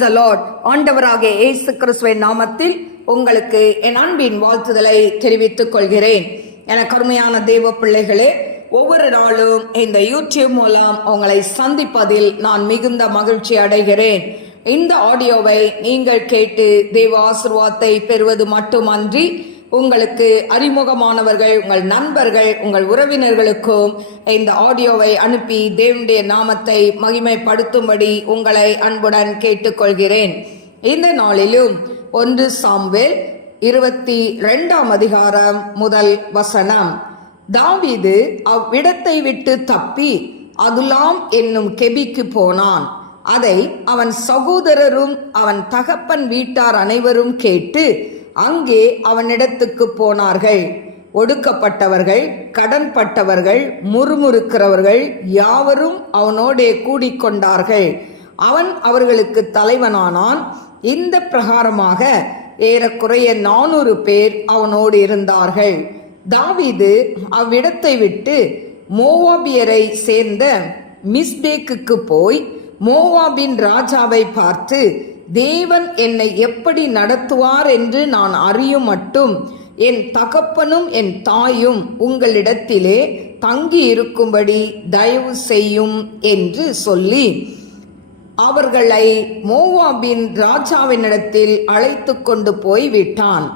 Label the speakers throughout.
Speaker 1: Price allot ஆண்டவராக இயேசு கிறிஸ்துவின் நாமத்தில் உங்களுக்கு என் அன்பின் வாழ்த்துதலை தெரிவித்துக் கொள்கிறேன். என கருமையான தெய்வ பிள்ளைகளே ஒவ்வொரு நாளும் இந்த யூடியூப் மூலம் உங்களை சந்திப்பதில் நான் மிகுந்த மகிழ்ச்சி அடைகிறேன். இந்த ஆடியோவை நீங்கள் கேட்டு தேவ ஆசிர்வாதத்தை பெறுவது மட்டுமன்றி உங்களுக்கு அறிமுகமானவர்கள் உங்கள் நண்பர்கள் உங்கள் உறவினர்களுக்கும் இந்த ஆடியோவை அனுப்பி தேவனுடைய நாமத்தை மகிமைப்படுத்தும்படி உங்களை அன்புடன் கேட்டுக்கொள்கிறேன். இந்த நாளிலும் ஒன்று சாம்வேல் இருபத்தி ரெண்டாம் அதிகாரம் முதல் வசனம். தாவீது அவ்விடத்தை விட்டு தப்பி அதுலாம் என்னும் கெபிக்கு போனான். அதை அவன் சகோதரரும் அவன் தகப்பன் வீட்டார் அனைவரும் கேட்டு அங்கே அவனிடத்துக்கு போனார்கள். ஒடுக்கப்பட்டவர்கள் கடன்பட்டவர்கள் முறுமுறுக்கிறவர்கள் யாவரும் அவனோடே கூடிக்கொண்டார்கள். அவன் அவர்களுக்கு தலைவனானான். இந்த பிரகாரமாக ஏறக்குறைய நானூறு பேர் அவனோடு இருந்தார்கள். தாவீது அவ்விடத்தை விட்டு மோவாபியரை சேர்ந்த மிஸ்பேக்குக்கு போய் மோவாபின் ராஜாவை பார்த்து தேவன் என்னை எப்படி நடத்துவார் என்று நான் அறியும் மட்டும். என் தகப்பனும் என் தாயும் உங்களிடத்திலே தங்கி இருக்கும்படி தயவு செய்யும் என்று சொல்லி அவர்களை மோவாபின் ராஜாவினிடத்தில் அழைத்து கொண்டு போய் விட்டான்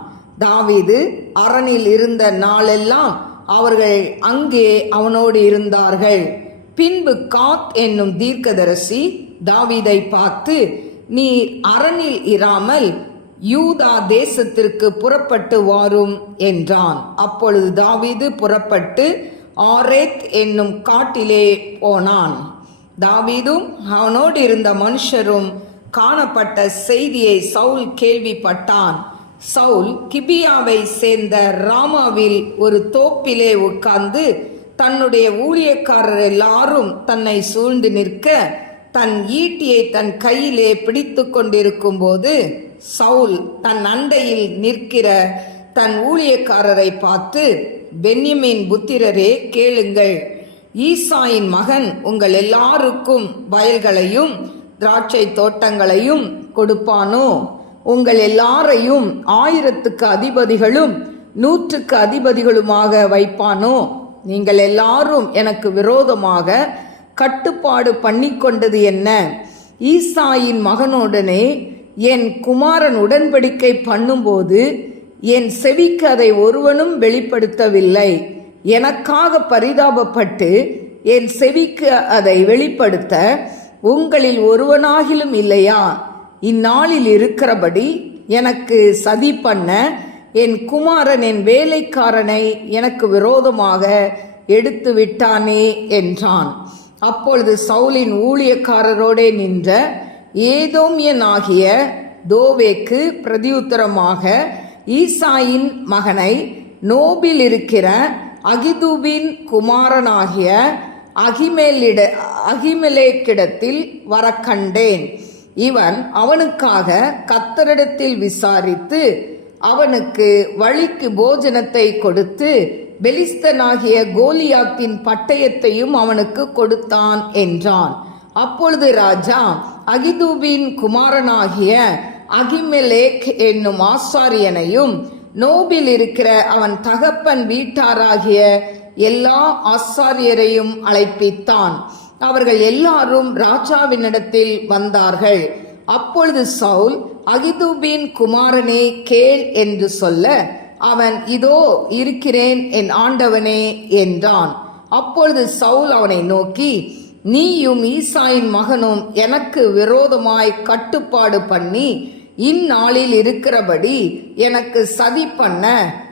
Speaker 1: தாவிது அரணில் இருந்த நாளெல்லாம் அவர்கள் அங்கே அவனோடு இருந்தார்கள். பின்பு காத் என்னும் தீர்க்கதரசி தாவிதை பார்த்து நீர் அரணில் இராமல் யூதா தேசத்திற்கு புறப்பட்டு வாரும் என்றான். அப்பொழுது தாவீது புறப்பட்டு ஆரேத் என்னும் காட்டிலே போனான். தாவீதும் அவனோடு இருந்த மனுஷரும் காணப்பட்ட செய்தியை சவுல் கேள்விப்பட்டான். சவுல் கிபியாவை சேர்ந்த ராமாவில் ஒரு தோப்பிலே உட்கார்ந்து தன்னுடைய ஊழியக்காரர் எல்லாரும் தன்னை சூழ்ந்து நிற்க தன் ஈட்டியை தன் கையிலே பிடித்து கொண்டிருக்கும் போது சவுல் தன் அண்டையில் நிற்கிற தன் ஊழியக்காரரை பார்த்து பென்யமின் புத்திரரே கேளுங்கள். ஈசாயின் மகன் உங்கள் எல்லாருக்கும் வயல்களையும் திராட்சை தோட்டங்களையும் கொடுப்பானோ? உங்கள் எல்லாரையும் ஆயிரத்துக்கு அதிபதிகளும் நூற்றுக்கு அதிபதிகளுமாக வைப்பானோ? நீங்கள் எல்லாரும் எனக்கு விரோதமாக கட்டுப்பாடு பண்ணிக்கொண்டது என்ன? ஈசாயின் மகனுடனே என் குமாரன் உடன்படிக்கை பண்ணும்போது என் செவிக்கு அதை ஒருவனும் வெளிப்படுத்தவில்லை. எனக்காக பரிதாபப்பட்டு என் செவிக்கு அதை வெளிப்படுத்த உங்களில் ஒருவனாகிலும் இல்லையா? இந்நாளில் இருக்கிறபடி எனக்கு சதி பண்ண என் குமாரன் என் வேலைக்காரனை எனக்கு விரோதமாக எடுத்து விட்டானே என்றான். அப்பொழுது சவுலின் ஊழியக்காரரோடே நின்ற ஏதோமியன் ஆகிய தோவேக்கு பிரதியுத்தரமாக ஈசாயின் மகனை நோபில் இருக்கிற அகிதூபின் குமாரனாகிய அகிமேலிட அகிமலேக்கிடத்தில் வர கண்டேன் இவன் அவனுக்காக கத்தரிடத்தில் விசாரித்து அவனுக்கு வழிக்கு போஜனத்தை கொடுத்து பெலிஸ்தனாகிய கோலியாத்தின் பட்டயத்தையும் அவனுக்கு கொடுத்தான் என்றான். அப்பொழுது ராஜா அகிதூபின் குமாரனாகிய அகிமெலேக் என்னும் ஆசாரியனையும் நோபில் இருக்கிற அவன் தகப்பன் வீட்டாராகிய எல்லா ஆசாரியரையும் அழைப்பித்தான். அவர்கள் எல்லாரும் ராஜாவினிடத்தில் வந்தார்கள். அப்பொழுது சவுல் அகிதூபின் குமாரனே கேள் என்று சொல்ல அவன் இதோ இருக்கிறேன் என் ஆண்டவனே என்றான். அப்பொழுது சவுல் அவனை நோக்கி நீயும் ஈசாயின் மகனும் எனக்கு விரோதமாய் கட்டுப்பாடு பண்ணி இந்நாளில் இருக்கிறபடி எனக்கு சதி பண்ண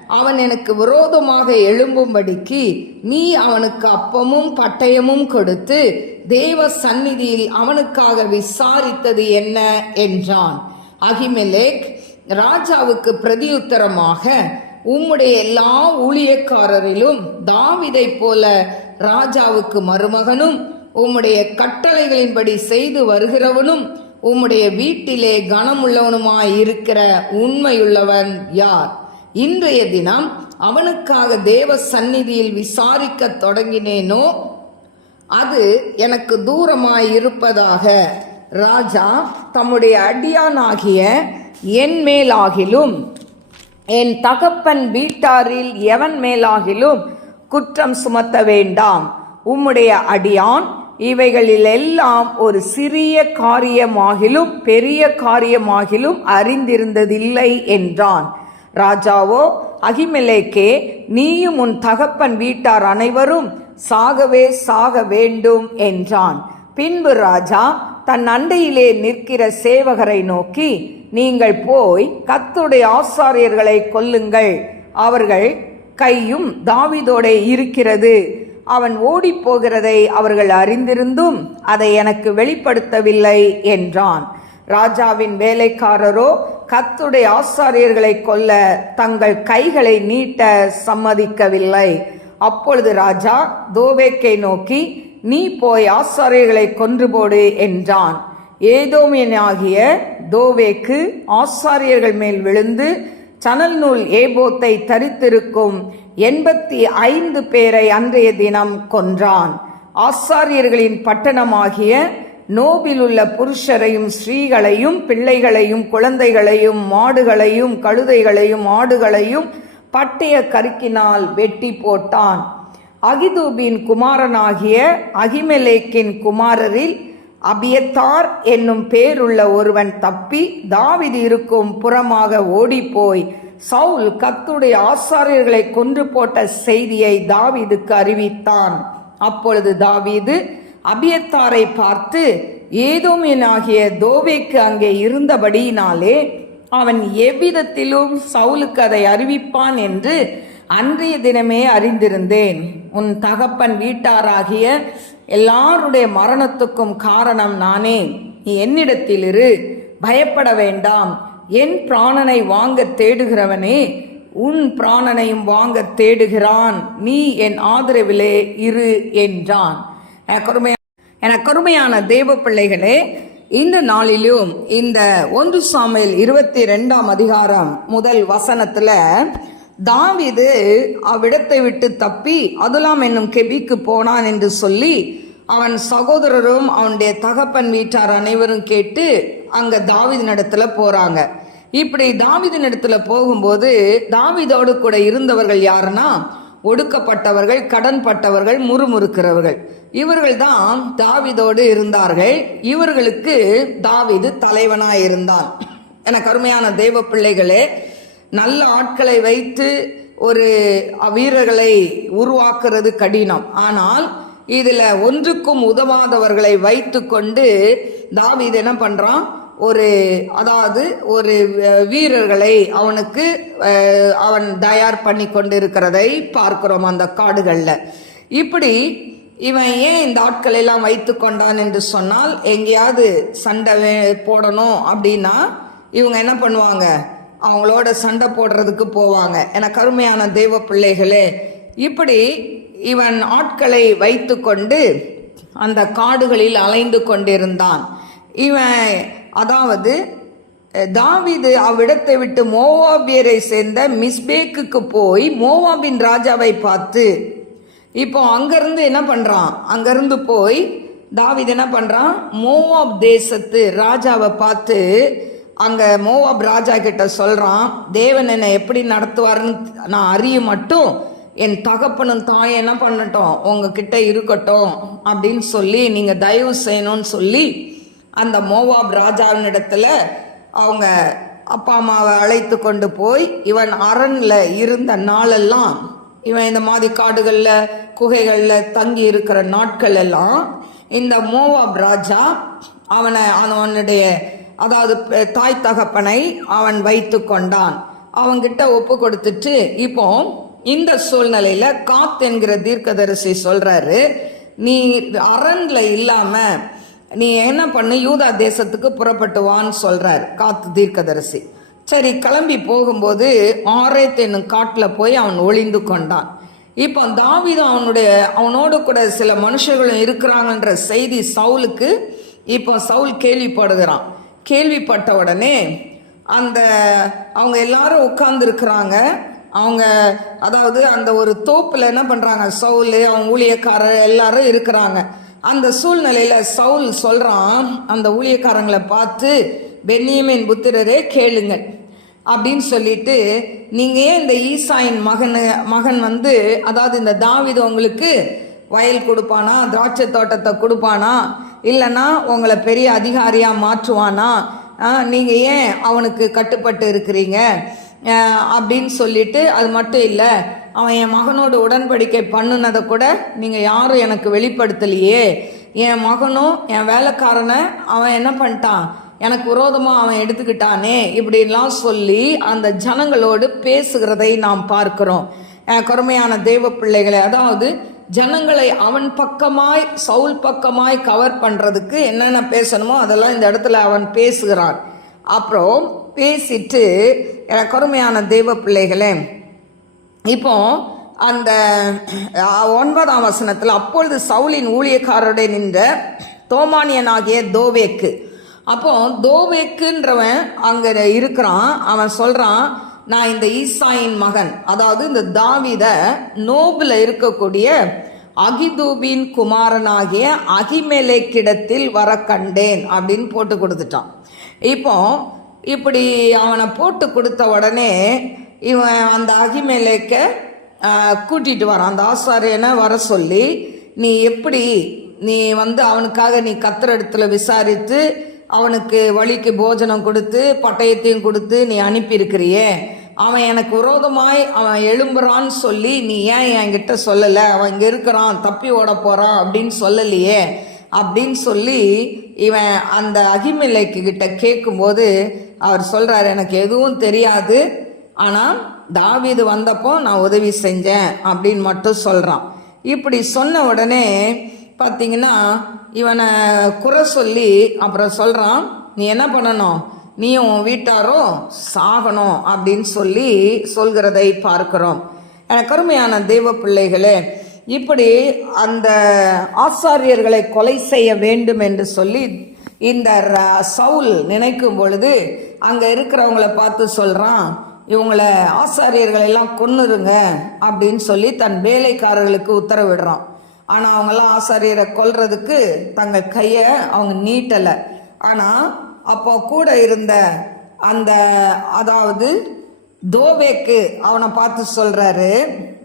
Speaker 1: அவன் எனக்கு விரோதமாக எழும்பும்படிக்கு நீ அவனுக்கு அப்பமும் பட்டயமும் கொடுத்து தேவ சந்நிதியில் அவனுக்காக விசாரித்தது என்ன? என்றான். அகிமெலேக் ராஜாவுக்கு பிரதியுத்தரமாக உம்முடைய எல்லா ஊழியக்காரரிலும் தாவிதை போல ராஜாவுக்கு மருமகனும் உம்முடைய கட்டளைகளின்படி செய்து வருகிறவனும் உம்முடைய வீட்டிலே கனமுள்ளவனுமாய் இருக்கிற உண்மையுள்ளவன் யார்? இன்றைய தினம் அவனுக்காக தேவ சந்நிதியில் விசாரிக்க தொடங்கினேனோ? அது எனக்கு தூரமாய் இருப்பதாக ராஜா தம்முடைய அடியானாகிய என் மேலாகிலும் என் தகப்பன் வீட்டாரில் எவன் மேலாகிலும் குற்றம் சுமத்த வேண்டாம். உம்முடைய அடியான் இவைகளில் எல்லாம் ஒரு சிறிய காரியமாகிலும் பெரிய காரியமாகிலும் அறிந்திருந்ததில்லை என்றான். ராஜாவோ அகிமெலேக்கே நீயும் உன் தகப்பன் வீட்டார் அனைவரும் சாகவே சாக வேண்டும் என்றான். பின்பு ராஜா தன் அண்டையிலே நிற்கிற சேவகரை நோக்கி நீங்கள் போய் கத்துடைய ஆசாரியர்களை கொல்லுங்கள். அவர்கள் கையும் தாவிதோடே இருக்கிறது. அவன் ஓடிப் போகிறதை அவர்கள் அறிந்திருந்தும் அதை எனக்கு வெளிப்படுத்தவில்லை என்றான். ராஜாவின் வேலைக்காரரோ கத்துடைய ஆசாரியர்களை கொல்ல தங்கள் கைகளை நீட்ட சம்மதிக்கவில்லை. அப்பொழுது ராஜா தோவேக்கை நோக்கி நீ போய் ஆசாரியர்களை கொன்று போடு என்றான். ஏதோமியனாகிய தோவேக்கு ஆசாரியர்கள் மேல் விழுந்து சணல் நூல் ஏபோத்தை தரித்திருக்கும் எண்பத்தி ஐந்து பேரை அன்றைய தினம் கொன்றான். ஆசாரியர்களின் பட்டணமாகிய நோபில் உள்ள புருஷரையும் ஸ்ரீகளையும் பிள்ளைகளையும் குழந்தைகளையும் மாடுகளையும் கழுதைகளையும் ஆடுகளையும் பட்டய கருக்கினால் வெட்டி போட்டான். அகிதூபின் குமாரனாகிய அகிமெலேக்கின் குமாரரில் அபியத்தார் என்னும் பேருள்ள ஒருவன் தப்பி தாவிது இருக்கும் புறமாக ஓடிப்போய் சவுல் கத்துடைய ஆசாரியர்களை கொன்று போட்ட செய்தியை தாவீதுக்கு அறிவித்தான். அப்பொழுது தாவீது அபியத்தாரை பார்த்து ஏதோமியனாகிய தோவேக்கு அங்கே இருந்தபடியினாலே அவன் எவ்விதத்திலும் சவுலுக்கு அதை அறிவிப்பான் என்று அன்றைய தினமே அறிந்திருந்தேன். உன் தகப்பன் வீட்டாராகிய எல்லாருடைய மரணத்துக்கும் காரணம் நானே. நீ என்னிடத்தில் இரு. பயப்பட வேண்டாம். என் பிராணனை வாங்க தேடுகிறவனே உன் பிராணனையும் வாங்க தேடுகிறான். நீ என் ஆதரவிலே இரு என்றான். எனக்கு என எனக்கு தேவ பிள்ளைகளே இந்த நாளிலும் இந்த ஒன்று சாமியில் இருபத்தி ரெண்டாம் அதிகாரம் முதல் வசனத்தில் தாவிது அவ்விடத்தை விட்டு தப்பி அதுலாம் என்னும் கெபிக்கு போனான் என்று சொல்லி அவன் சகோதரரும் அவனுடைய தகப்பன் வீட்டார் அனைவரும் கேட்டு அங்க தாவிதின் இடத்துல போறாங்க. இப்படி தாவிதின் இடத்துல போகும்போது தாவிதோடு கூட இருந்தவர்கள் யாருன்னா ஒடுக்கப்பட்டவர்கள் கடன்பட்டவர்கள் முறுமுறுக்கிறவர்கள். இவர்கள் தான் தாவிதோடு இருந்தார்கள். இவர்களுக்கு தாவிது தலைவனாக இருந்தான். என கருமையான தெய்வ பிள்ளைகளே நல்ல ஆட்களை வைத்து ஒரு வீரர்களை உருவாக்குறது கடினம். ஆனால் இதில் ஒன்றுக்கும் உதவாதவர்களை வைத்து கொண்டு தாவீது என்ன பண்ணுறான் ஒரு அதாவது ஒரு வீரர்களை அவனுக்கு அவன் தயார் பண்ணி கொண்டு இருக்கிறதை பார்க்கிறோம் அந்த காடுகளில். இப்படி இவன் ஏன் இந்த ஆட்களை எல்லாம் வைத்து கொண்டான் என்று சொன்னால் எங்கேயாவது சண்டை வே- போடணும் அப்படின்னா இவங்க என்ன பண்ணுவாங்க? அவங்களோட சண்டை போடுறதுக்கு போவாங்க. என கருமையான தெய்வ பிள்ளைகளே இப்படி இவன் ஆட்களை வைத்துக்கொண்டு அந்த காடுகளில் அலைந்து கொண்டிருந்தான். இவன் அதாவது தாவிது அவ்விடத்தை விட்டு மோவாபியரை சேர்ந்த மிஸ்பேக்குக்கு போய் மோவாபின் ராஜாவை பார்த்து இப்போ அங்கேருந்து என்ன பண்ணுறான் அங்கேருந்து போய் தாவிது என்ன பண்ணுறான் மோவாப் தேசத்து ராஜாவை பார்த்து அங்கே மோவாப் ராஜா கிட்ட சொல்கிறான் தேவன் என்னை எப்படி நடத்துவாருன்னு நான் அறிய மட்டும் என் தகப்பனும் தாயும் என்ன பண்ணட்டும் உங்ககிட்ட இருக்கட்டும் அப்படின்னு சொல்லி நீங்கள் தயவு செய்யணும்னு சொல்லி அந்த மோவாப் ராஜாவின் இடத்துல அவங்க அப்பா அம்மாவை அழைத்து கொண்டு போய் இவன் அரணில் இருந்த நாளெல்லாம் இவன் இந்த மாதிரி காடுகளில் குகைகளில் தங்கி இருக்கிற நாட்கள் எல்லாம் இந்த மோவாப் ராஜா அவனை அவனுடைய அதாவது தாய் தகப்பனை அவன் வைத்து கொண்டான். அவங்கிட்ட ஒப்பு கொடுத்துட்டு இப்போ இந்த சூழ்நிலையில காத் என்கிற தீர்க்கதரிசி சொல்றாரு நீ அரண்ல இல்லாம நீ என்ன பண்ணு யூதா தேசத்துக்கு புறப்பட்டு வான்னு சொல்றாரு காத்து தீர்க்கதரிசி. சரி கிளம்பி போகும்போது ஆரேத் என்னும் காட்டில் போய் அவன் ஒளிந்து கொண்டான். இப்போ தாவிதம் அவனுடைய அவனோடு கூட சில மனுஷர்களும் இருக்கிறாங்கன்ற செய்தி சவுலுக்கு இப்போ சவுல் கேள்விப்படுகிறான். கேள்விப்பட்ட உடனே அந்த அவங்க எல்லாரும் உட்கார்ந்துருக்குறாங்க. அவங்க அதாவது அந்த ஒரு தோப்பில் என்ன பண்ணுறாங்க சவுல் அவங்க ஊழியக்காரர் எல்லாரும் இருக்கிறாங்க. அந்த சூழ்நிலையில் சவுல் சொல்கிறான் அந்த ஊழியக்காரங்களை பார்த்து பென்னியமின் புத்திரரே கேளுங்கள். அப்படின்னு சொல்லிட்டு நீங்கள் ஏன் இந்த ஈசாயின் மகன் மகன் வந்து அதாவது இந்த தாவீது உங்களுக்கு வயல் கொடுப்பானா? திராட்சை தோட்டத்தை கொடுப்பானா? இல்லைன்னா உங்களை பெரிய அதிகாரியாக மாற்றுவானா? நீங்கள் ஏன் அவனுக்கு கட்டுப்பட்டு இருக்கிறீங்க? அப்படின்னு சொல்லிட்டு அது மட்டும் இல்லை அவன் என் மகனோட உடன்படிக்கை பண்ணுனதை கூட நீங்கள் யாரும் எனக்கு வெளிப்படுத்தலையே. என் மகனும் என் வேலைக்காரனை அவன் என்ன பண்ணிட்டான்? எனக்கு விரோதமாக அவன் எடுத்துக்கிட்டானே இப்படிலாம் சொல்லி அந்த ஜனங்களோடு பேசுகிறதை நாம் பார்க்கிறோம். அஹ் கருமையான தெய்வ பிள்ளைகளை அதாவது ஜனங்களை அவன் பக்கமாய் சவுல் பக்கமாய் கவர் பண்ணுறதுக்கு என்னென்ன பேசணுமோ அதெல்லாம் இந்த இடத்துல அவன் பேசுகிறான். அப்புறம் பேசிட்டு எனக்கு கருமையான தெய்வ பிள்ளைகளே இப்போ அந்த ஒன்பதாம் வசனத்தில் அப்பொழுது சவுலின் ஊழியக்காரருடைய நின்ற தோமானியனாகிய தோவேக்கு. அப்போ தோவேக்குன்றவன் அங்கே இருக்கிறான் அவன் சொல்கிறான் நான் இந்த ஈசாயின் மகன். அதாவது இந்த தாவித நோபில் இருக்கக்கூடிய அகிதூபின் குமாரனாகிய அகிமெலேக்கிடத்தில் வர கண்டேன் அப்படின்னு போட்டு கொடுத்துட்டான். இப்போ இப்படி அவனை போட்டு கொடுத்த உடனே இவன் அந்த அகிமேலேக்க கூட்டிகிட்டு வரான். அந்த ஆசாரியனை வர சொல்லி நீ எப்படி நீ வந்து அவனுக்காக நீ கத்துற இடத்துல விசாரித்து அவனுக்கு வழிக்கு போஜனம் கொடுத்து பட்டயத்தையும் கொடுத்து நீ அனுப்பியிருக்கிறியே? அவன் எனக்கு விரோதமாய் அவன் எழும்புறான்னு சொல்லி நீ ஏன் என்கிட்ட சொல்லலை? அவன் இங்கே இருக்கிறான் தப்பி ஓட போகிறான் அப்படின்னு சொல்லலையே? அப்படின்னு சொல்லி இவன் அந்த அகிமிலைக்கு கிட்ட கேட்கும்போது அவர் சொல்கிறார் எனக்கு எதுவும் தெரியாது. ஆனால் தாவீது வந்தப்போ நான் உதவி செஞ்சேன் அப்படின்னு மட்டும் சொல்கிறான் இப்படி சொன்ன உடனே பார்த்தீங்கன்னா இவனை குறை சொல்லி அப்புறம் சொல்கிறான் நீ என்ன பண்ணணும்? நீயும் உன் வீட்டாரும் சாகணும் அப்படின்னு சொல்லி சொல்கிறதை பார்க்கிறோம். எனக்கு அருமையான தெய்வ பிள்ளைகளே இப்படி அந்த ஆசாரியர்களை கொலை செய்ய வேண்டும் என்று சொல்லி இந்த ர- சவுல் நினைக்கும் பொழுது அங்கே இருக்கிறவங்கள பார்த்து சொல்கிறான் இவங்கள ஆசாரியர்கள் எல்லாம் கொன்னுருங்க அப்படின்னு சொல்லி தன் வேலைக்காரர்களுக்கு உத்தரவிடுறான். ஆனால் அவங்கெல்லாம் ஆசாரியரை கொல்றதுக்கு தங்கள் கையை அவங்க நீட்டலை. ஆனால் அப்போ கூட இருந்த அந்த அதாவது தோபேக்கு அவனை பார்த்து சொல்கிறாரு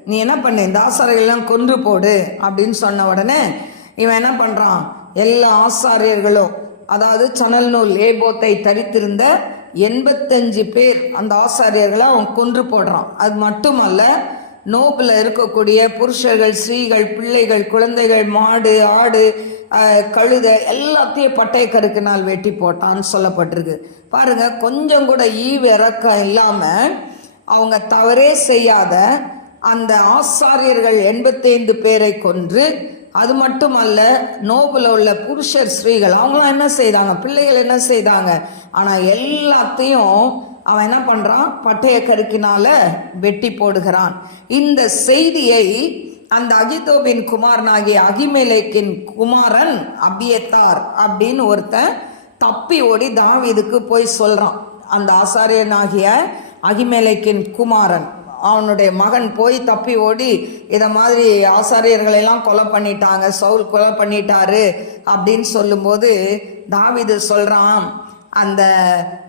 Speaker 1: நீ என்ன பண்ணு இந்த ஆசாரியெல்லாம் கொன்று போடு அப்படின்னு சொன்ன உடனே இவன் என்ன பண்ணுறான் எல்லா ஆசாரியர்களும் அதாவது சணல் நூல் ஏபோத்தை தரித்திருந்த எண்பத்தஞ்சு பேர் அந்த ஆசாரியர்களை அவன் கொன்று போடுறான். அது மட்டுமல்ல நோபில் இருக்கக்கூடிய புருஷர்கள் ஸ்ரீகள் பிள்ளைகள் குழந்தைகள் மாடு ஆடு கழுத எல்லாத்தையும் பட்டய கருக்கினால் வெட்டி போட்டான்னு சொல்லப்பட்டிருக்கு. பாருங்க கொஞ்சம் கூட ஈவு இறக்கம் இல்லாமல் அவங்க தவறே செய்யாத அந்த ஆசாரியர்கள் எண்பத்தைந்து பேரை கொன்று அது மட்டுமல்ல நோபுல உள்ள புருஷர் ஸ்ரீகள் அவங்களாம் என்ன செய்தாங்க? பிள்ளைகள் என்ன செய்தாங்க? ஆனா எல்லாத்தையும் அவன் என்ன பண்றான்? பட்டய கருக்கினால வெட்டி போடுகிறான். இந்த செய்தியை அந்த அகிதோபின் குமாரனாகிய அகிமேலேக்கின் குமாரன் அபியத்தார் அப்படின்னு ஒருத்தன் தப்பி ஓடி தாவிதுக்கு போய் சொல்றான். அந்த ஆசாரியனாகிய அகிமேலேக்கின் குமாரன். அவனுடைய மகன் போய் தப்பி ஓடி இதை மாதிரி ஆசாரியர்களை எல்லாம் கொலை பண்ணிட்டாங்க சவுல் கொலை பண்ணிட்டாரு அப்படின்னு சொல்லும்போது தாவிது சொல்கிறான் அந்த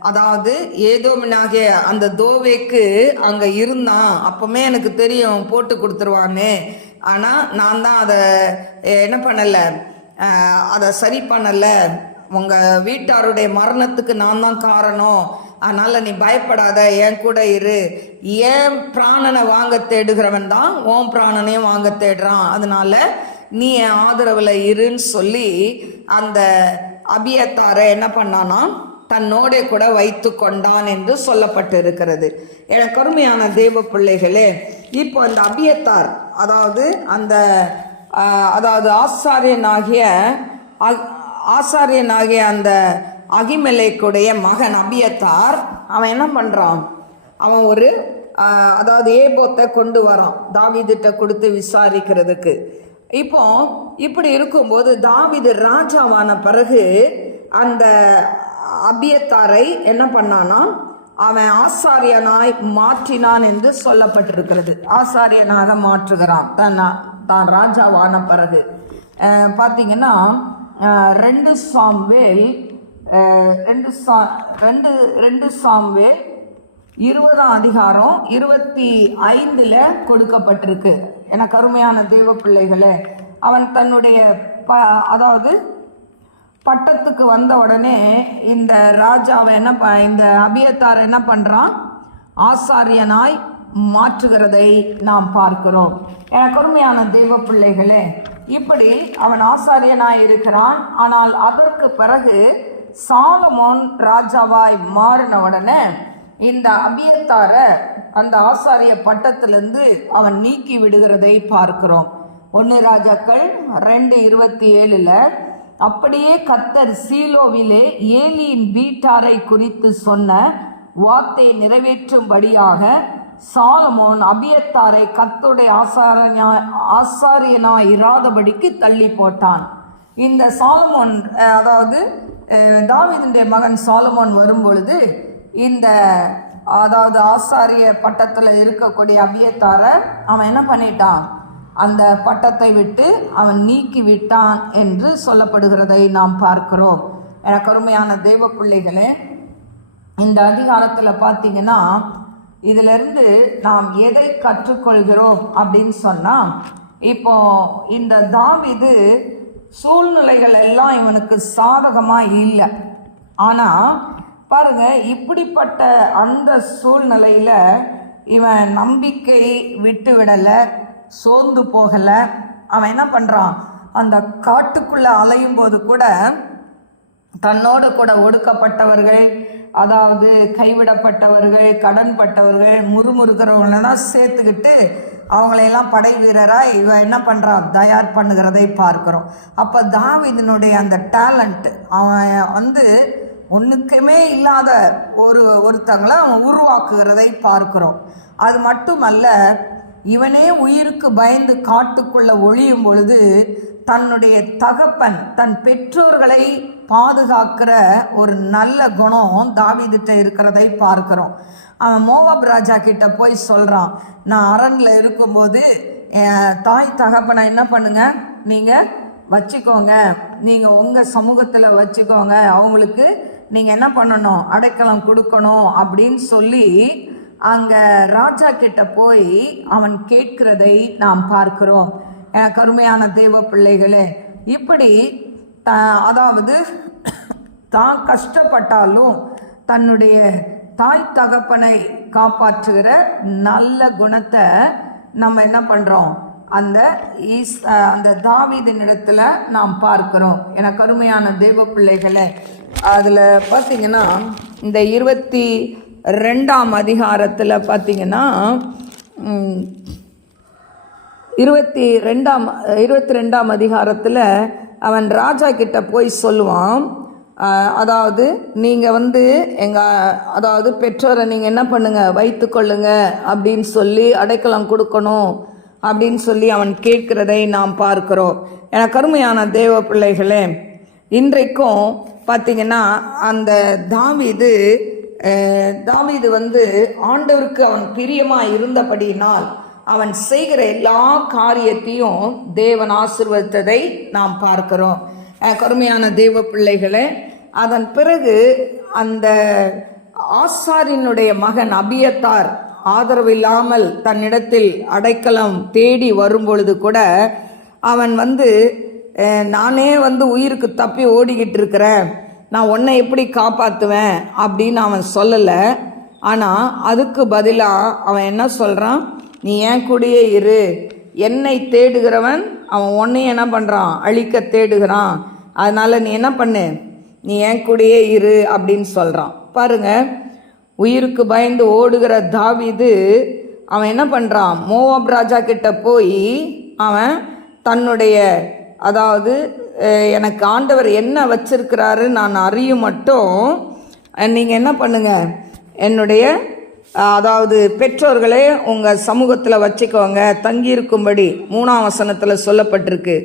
Speaker 1: அதாவது ஏதோமினாகிய அந்த தோவேக்கு அங்கே இருந்தான் அப்போமே எனக்கு தெரியும் போட்டு கொடுத்துருவான்னு ஆனால் நான் தான் அதை என்ன பண்ணலை அதை சரி பண்ணலை உங்கள் வீட்டாருடைய மரணத்துக்கு நான் தான் காரணம் அதனால் நீ பயப்படாத என் கூட இரு. ஏன் பிராணனை வாங்க தேடுகிறவன் தான் உன் பிராணனையும் வாங்க தேடுறான். அதனால் நீ என் ஆதரவில் இருன்னு சொல்லி அந்த அபியத்தாரை என்ன பண்ணானா தன்னோடே கூட வைத்து கொண்டான் என்று சொல்லப்பட்டு இருக்கிறது எனக்கு அருமையான தேவ பிள்ளைகளே இப்போ அந்த அபியத்தார் அதாவது அந்த அதாவது ஆசாரியனாகிய அ- ஆசாரியனாகிய அந்த அகிமெலேக்குடைய மகன் அபியத்தார் அவன் என்ன பண்ணுறான் அவன் ஒரு அதாவது ஏபோத்தை கொண்டு வரான் தாவிதிட்ட கொடுத்து விசாரிக்கிறதுக்கு. இப்போ இப்படி இருக்கும்போது தாவிது ராஜாவான பிறகு அந்த அபியத்தாரை என்ன பண்ணானா அவன் ஆசாரியனாய் மாற்றினான் என்று சொல்லப்பட்டிருக்கிறது. ஆசாரியனாக மாற்றுகிறான் தன் தான் ராஜாவான பிறகு. பார்த்தீங்கன்னா ரெண்டு சாம்வேல் ரெண்டு சா ரெண்டு ரெண்டு சாம்வே இருபதாம் அதிகாரம் இருபத்தி ஐந்தில் கொடுக்கப்பட்டிருக்கு. என கருமையான தெய்வ பிள்ளைகளே அவன் தன்னுடைய ப அதாவது பட்டத்துக்கு வந்த உடனே இந்த ராஜாவை என்ன ப இந்த அபியத்தார் என்ன பண்ணுறான் ஆசாரியனாய் மாற்றுகிறதை நாம் பார்க்கிறோம். என கருமையான தெய்வ பிள்ளைகளே இப்படி அவன் ஆசாரியனாய் இருக்கிறான். ஆனால் அதற்கு பிறகு சாலமோன் ராஜாவாய் மாறின உடனே இந்த அபியத்தாரை அந்த ஆசாரிய பட்டத்திலிருந்து அவன் நீக்கி விடுகிறதை பார்க்கிறோம். ஒன்று ராஜாக்கள் ரெண்டு இருபத்தி ஏழில் அப்படியே கத்தர் சீலோவிலே ஏலியின் வீட்டாரை குறித்து சொன்ன வார்த்தை நிறைவேற்றும்படியாக சாலமோன் அபியத்தாரை கர்த்தருடைய ஆசாரனா ஆசாரியனாய் இராதபடிக்கு தள்ளி போட்டான். இந்த சாலமோன் அதாவது அஹ், தாவீதுடைய மகன் சாலமோன் வரும்பொழுது இந்த அதாவது ஆசாரிய பட்டத்தில் இருக்கக்கூடிய அபியத்தாரை அவன் என்ன பண்ணிட்டான்? அந்த பட்டத்தை விட்டு அவன் நீக்கி விட்டான் என்று சொல்லப்படுகிறதை நாம் பார்க்கிறோம். எனக்கு அருமையான தெய்வ பிள்ளைகளே இந்த அதிகாரத்தில் பார்த்தீங்கன்னா இதிலிருந்து நாம் எதை கற்றுக்கொள்கிறோம் அப்படின்னு சொன்னால் இப்போ இந்த தாவிது சூழ்நிலைகள் எல்லாம் இவனுக்கு சாதகமாக இல்லை. ஆனால் பாருங்க இப்படிப்பட்ட அந்த சூழ்நிலையில் இவன் நம்பிக்கை விட்டு விடலை சோர்ந்து போகலை. அவன் என்ன பண்ணுறான் அந்த காட்டுக்குள்ளே அலையும் போது கூட தன்னோடு கூட ஒடுக்கப்பட்டவர்கள் அதாவது கைவிடப்பட்டவர்கள் கடன்பட்டவர்கள் முறுமுறுக்கிறவங்களெல்லாம் சேர்த்துக்கிட்டு அவங்களையெல்லாம் படை வீரராக இவன் என்ன பண்ணுறான் தயார் பண்ணுகிறதை பார்க்குறோம். அப்போ தாவிதனுடைய அந்த டேலண்ட் அவன் வந்து ஒன்றுக்குமே இல்லாத ஒரு ஒருத்தங்களை அவன் உருவாக்குகிறதை பார்க்குறோம். அது மட்டுமல்ல இவனே உயிருக்கு பயந்து காட்டுக்குள்ள ஒழியும் பொழுது தன்னுடைய தகப்பன் தன் பெற்றோர்களை பாதுகாக்கிற ஒரு நல்ல குணம் தாவிதிட்ட இருக்கிறதை பார்க்கிறோம். அவன் மோவாப் ராஜா கிட்ட போய் சொல்கிறான் நான் அரண்ல இருக்கும்போது தாய் தகப்பனை என்ன பண்ணுங்க? நீங்கள் வச்சுக்கோங்க. நீங்கள் உங்கள் சமூகத்தில் வச்சுக்கோங்க. அவங்களுக்கு நீங்கள் என்ன பண்ணணும்? அடைக்கலம் கொடுக்கணும். அப்படின்னு சொல்லி அங்கே ராஜா கிட்ட போய் அவன் கேட்கிறதை நாம் பார்க்கிறோம். என் கருமையான தெய்வ பிள்ளைகளே இப்படி த அதாவது தான் கஷ்டப்பட்டாலும் தன்னுடைய தாய் தகப்பனை காப்பாற்றுகிற நல்ல குணத்தை நம்ம என்ன பண்ணுறோம் அந்த ஈஸ் அந்த தாவீதின் இடத்துல நாம் பார்க்கிறோம். எனக்கு கருமையான தெய்வ பிள்ளைகளை அதில் பார்த்தீங்கன்னா இந்த இருபத்தி ரெண்டாம் அதிகாரத்தில் பார்த்தீங்கன்னா இருபத்தி ரெண்டாம் இருபத்தி ரெண்டாம் அதிகாரத்தில் அவன் ராஜா கிட்ட போய் சொல்லுவான். அதாவது நீங்கள் வந்து எங்கள் அதாவது பெற்றோரை நீங்கள் என்ன பண்ணுங்கள் வைத்து கொள்ளுங்க அப்படின்னு சொல்லி அடைக்கலம் கொடுக்கணும் அப்படின்னு சொல்லி அவன் கேட்கிறதை நாம் பார்க்கிறோம். எனக்கு கருமையான தேவ பிள்ளைகளே இன்றைக்கும் பார்த்தீங்கன்னா அந்த தாவிது தாவீது வந்து ஆண்டவருக்கு அவன் பிரியமாக இருந்தபடியினால் அவன் செய்கிற எல்லா காரியத்தையும் தேவன் ஆசிர்வதித்ததை நாம் பார்க்கிறோம். கருமையான தேவ பிள்ளைகளை அதன் பிறகு அந்த ஆசாரினுடைய மகன் அபியத்தார் ஆதரவில்லாமல் தன்னிடத்தில் அடைக்கலம் தேடி வரும்பொழுது கூட அவன் வந்து நானே வந்து உயிருக்கு தப்பி ஓடிக்கிட்டு இருக்கிறேன். நான் உன்னை எப்படி காப்பாற்றுவேன் அப்படின்னு அவன் சொல்லலை. ஆனால் அதுக்கு பதிலாக அவன் என்ன சொல்கிறான் நீ ஏன் கூடயே இரு. என்னை தேடுகிறவன் அவன் உன்னையும் என்ன பண்ணுறான் அழிக்க தேடுகிறான். அதனால் நீ என்ன பண்ணு? நீ ஏன் கூடயே இரு அப்படின்னு சொல்கிறான் பாருங்கள் உயிருக்கு பயந்து ஓடுகிற தாவிது அவன் என்ன பண்ணுறான் மோவாப் ராஜா கிட்ட போய் அவன் தன்னுடைய அதாவது எனக்கு ஆண்டவர் என்ன வச்சிருக்கிறாரு நான் அறியும் மட்டும். நீங்கள் என்ன பண்ணுங்க? என்னுடைய அதாவது பெற்றோர்களே உங்கள் சமூகத்தில் வச்சுக்கோங்க. தங்கியிருக்கும்படி மூணாம் வசனத்தில் சொல்லப்பட்டிருக்கு.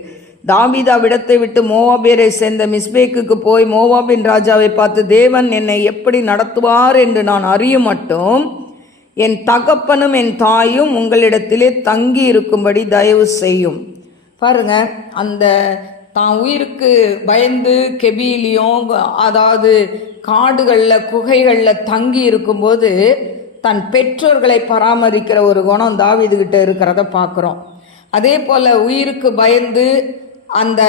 Speaker 1: தாமிதா விடத்தை விட்டு மோவாபியரை சேர்ந்த மிஸ்பேக்குக்கு போய் மோவாபின் ராஜாவை பார்த்து தேவன் என்னை எப்படி நடத்துவார் என்று நான் அறியும் மட்டும். என் தகப்பனும் என் தாயும் உங்களிடத்திலே தங்கி இருக்கும்படி தயவு செய்யும். பாருங்க அந்த தான் உயிருக்கு பயந்து கெபியிலையும் அதாவது காடுகளில் குகைகளில் தங்கி இருக்கும்போது தன் பெற்றோர்களை பராமரிக்கிற ஒரு குணம் தாவிதுகிட்ட இருக்கிறத பார்க்குறோம் அதே போல் உயிருக்கு பயந்து அந்த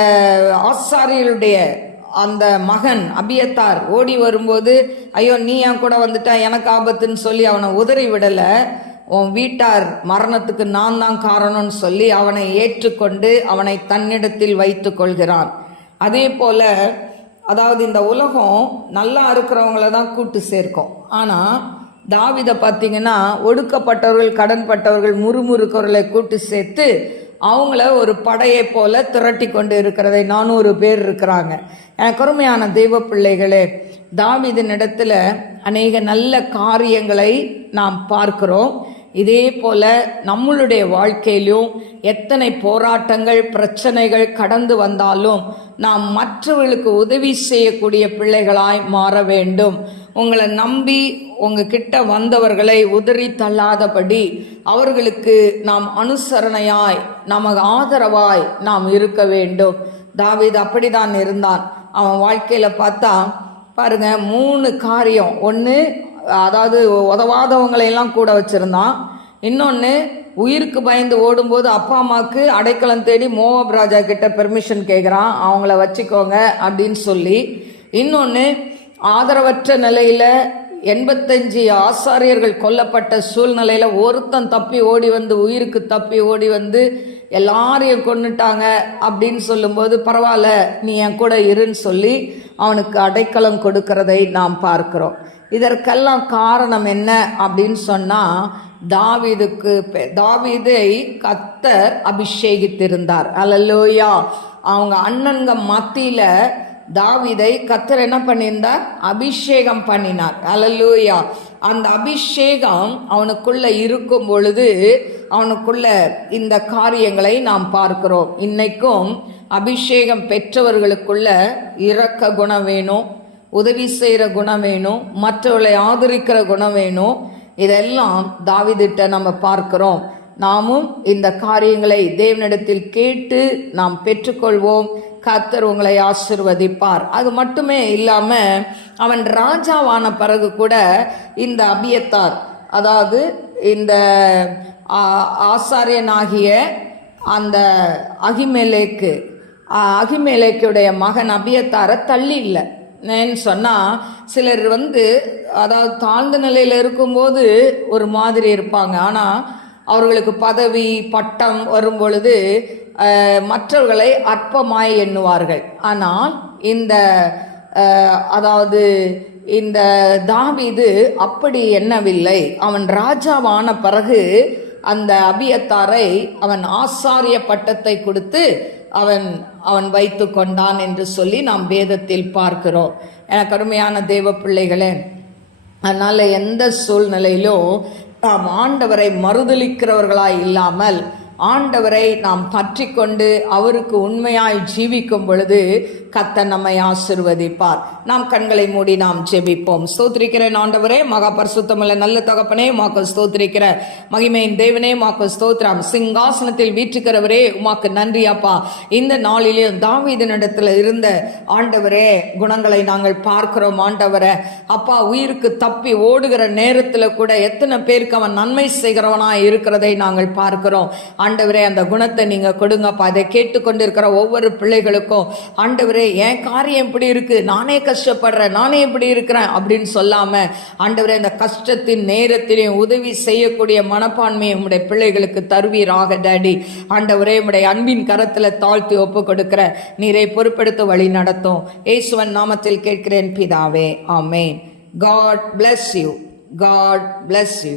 Speaker 1: ஆசாரியருடைய அந்த மகன் அபியத்தார் ஓடி வரும்போது ஐயோ நீ என் கூட வந்துட்டா எனக்கு ஆபத்துன்னு சொல்லி அவனை உதறி விடலை. உன் வீட்டார் மரணத்துக்கு நான் தான் காரணம்னு சொல்லி அவனை ஏற்றுக்கொண்டு அவனை தன்னிடத்தில் வைத்து கொள்கிறான். அதே போல் அதாவது இந்த உலகம் நல்லா இருக்கிறவங்கள தான் கூட்டு சேர்க்கும். ஆனால் தாவிதை பார்த்தீங்கன்னா ஒடுக்கப்பட்டவர்கள் கடன்பட்டவர்கள் முறுமுறுக்கவர்களை கூட்டு சேர்த்து அவங்கள ஒரு படையை போல திரட்டி கொண்டு இருக்கிறதை நானூறு பேர் இருக்கிறாங்க. எனக்கு அருமையான தெய்வ பிள்ளைகளே தாவிதின் இடத்துல அநேக நல்ல காரியங்களை நாம் பார்க்கிறோம். இதே போல நம்மளுடைய வாழ்க்கையிலும் எத்தனை போராட்டங்கள் பிரச்சனைகள் கடந்து வந்தாலும் நாம் மற்றவர்களுக்கு உதவி செய்யக்கூடிய பிள்ளைகளாய் மாற வேண்டும். உங்களை நம்பி உங்ககிட்ட வந்தவர்களை உதறி தள்ளாதபடி அவர்களுக்கு நாம் அனுசரணையாய் நமக்கு ஆதரவாய் நாம் இருக்க வேண்டும். தாவீது அப்படிதான் இருந்தான். அவன் வாழ்க்கையில் பார்த்தா பாருங்க மூணு காரியம். ஒன்று அதாவது உதவாதவங்களையெல்லாம் கூட வச்சுருந்தான். இன்னொன்று உயிருக்கு பயந்து ஓடும்போது அப்பா அம்மாவுக்கு அடைக்கலம் தேடி மோவப் ராஜா கிட்ட பெர்மிஷன் கேட்குறான் அவங்கள வச்சுக்கோங்க அப்படின்னு சொல்லி. இன்னொன்று ஆதரவற்ற நிலையில் எண்பத்தஞ்சு ஆசாரியர்கள் கொல்லப்பட்ட சூழ்நிலையில் ஒருத்தன் தப்பி ஓடி வந்து உயிருக்கு தப்பி ஓடி வந்து எல்லாரையும் கொண்டுட்டாங்க அப்படின்னு சொல்லும்போது பரவாயில்ல நீ என் கூட இருன்னு சொல்லி அவனுக்கு அடைக்கலம் கொடுக்கறதை நாம் பார்க்கிறோம். இதற்கெல்லாம் காரணம் என்ன அப்படின்னு சொன்னால் தாவீதுக்கு பெ- தாவீதை கத்தர் அபிஷேகித்திருந்தார். அலல்லோயா. அவங்க அண்ணன்க மத்தியில் தாவிதை கத்தர் என்ன பண்ணியிருந்தார்? அபிஷேகம் பண்ணினார். அலல்லூயா. அந்த அபிஷேகம் அவனுக்குள்ள இருக்கும் பொழுது அவனுக்குள்ள இந்த காரியங்களை நாம் பார்க்கிறோம். இன்னைக்கும் அபிஷேகம் பெற்றவர்களுக்குள்ள இரக்க குணம் வேணும். உதவி செய்கிற குணம் வேணும் மற்றவர்களை ஆதரிக்கிற குணம் வேணும். இதெல்லாம் தாவிதிட்ட நம்ம பார்க்கிறோம். நாமும் இந்த காரியங்களை தேவனிடத்தில் கேட்டு நாம் பெற்றுக்கொள்வோம். கத்தர் உங்களை ஆசிர்வதிப்பார். அது மட்டுமே இல்லாமல் அவன் ராஜாவான பிறகு கூட இந்த அபியத்தார் அதாவது இந்த ஆ, ஆசாரியனாகிய அந்த அகிமேலேக்கு அகிமேலேக்குடைய மகன் அபியத்தாரை தள்ளி இல்லை. ஏன்னு சொன்னால் சிலர் வந்து அதாவது தாழ்ந்த நிலையில் இருக்கும்போது ஒரு மாதிரி இருப்பாங்க. ஆனால் அவர்களுக்கு பதவி பட்டம் வரும் பொழுது மற்றவர்களை அற்பமாய் எண்ணுவார்கள். ஆனால் இந்த அதாவது இந்த தாவிது அப்படி எண்ணவில்லை. அவன் ராஜாவான பிறகு அந்த அபியத்தாரை அவன் ஆசாரிய பட்டத்தை கொடுத்து அவன் அவன் வைத்து கொண்டான் என்று சொல்லி நாம் வேதத்தில் பார்க்கிறோம். எனக்கு அருமையான தெய்வ பிள்ளைகளே அதனால் எந்த சூழ்நிலையிலும் நாம் ஆண்டவரை மறுதலிக்கிறவர்களாய் இல்லாமல் ஆண்டவரை நாம் பற்றி கொண்டு அவருக்கு உண்மையாய் ஜீவிக்கும் பொழுது கத்த நம்மை ஆசிர்வதிப்பார். நாம் கண்களை மூடி நாம் ஜெபிப்போம். ஸ்தோத்திரிக்கிறேன் ஆண்டவரே மகா பரிசுத்தமுள்ள நல்ல தகப்பனே உமாக்கு ஸ்தோத்திரிக்கிற மகிமையின் தேவனே உமாக்கு ஸ்தோத்திரம். சிங்காசனத்தில் வீற்றுக்கிறவரே உமாக்கு நன்றி அப்பா. இந்த நாளிலேயும் தாவீதனிடத்தில் இருந்த ஆண்டவரே குணங்களை நாங்கள் பார்க்கிறோம் ஆண்டவரே. அப்பா உயிருக்கு தப்பி ஓடுகிற நேரத்தில் கூட எத்தனை பேருக்கு அவன் நன்மை செய்கிறவனா இருக்கிறதை நாங்கள் பார்க்கிறோம். ஆண்டவரே அந்த குணத்தை நீங்கள் கொடுங்கப்பா. அதை கேட்டுக்கொண்டிருக்கிற ஒவ்வொரு பிள்ளைகளுக்கும் ஆண்டவரே என் காரியம் இப்படி இருக்குது நானே கஷ்டப்படுறேன். நானே இப்படி இருக்கிறேன். அப்படின்னு சொல்லாமல் ஆண்டவரே அந்த கஷ்டத்தின் நேரத்திலையும் உதவி செய்யக்கூடிய மனப்பான்மையை உடைய பிள்ளைகளுக்கு தருவீராக டேடி. ஆண்டவரே உடைய அன்பின் கரத்தில் தாழ்த்தி ஒப்பு கொடுக்கிற நீரை பொறுப்பெடுத்து வழி நடத்தும். ஏசுவன் நாமத்தில் கேட்கிறேன் பிதாவே. ஆமேன். God bless you God bless you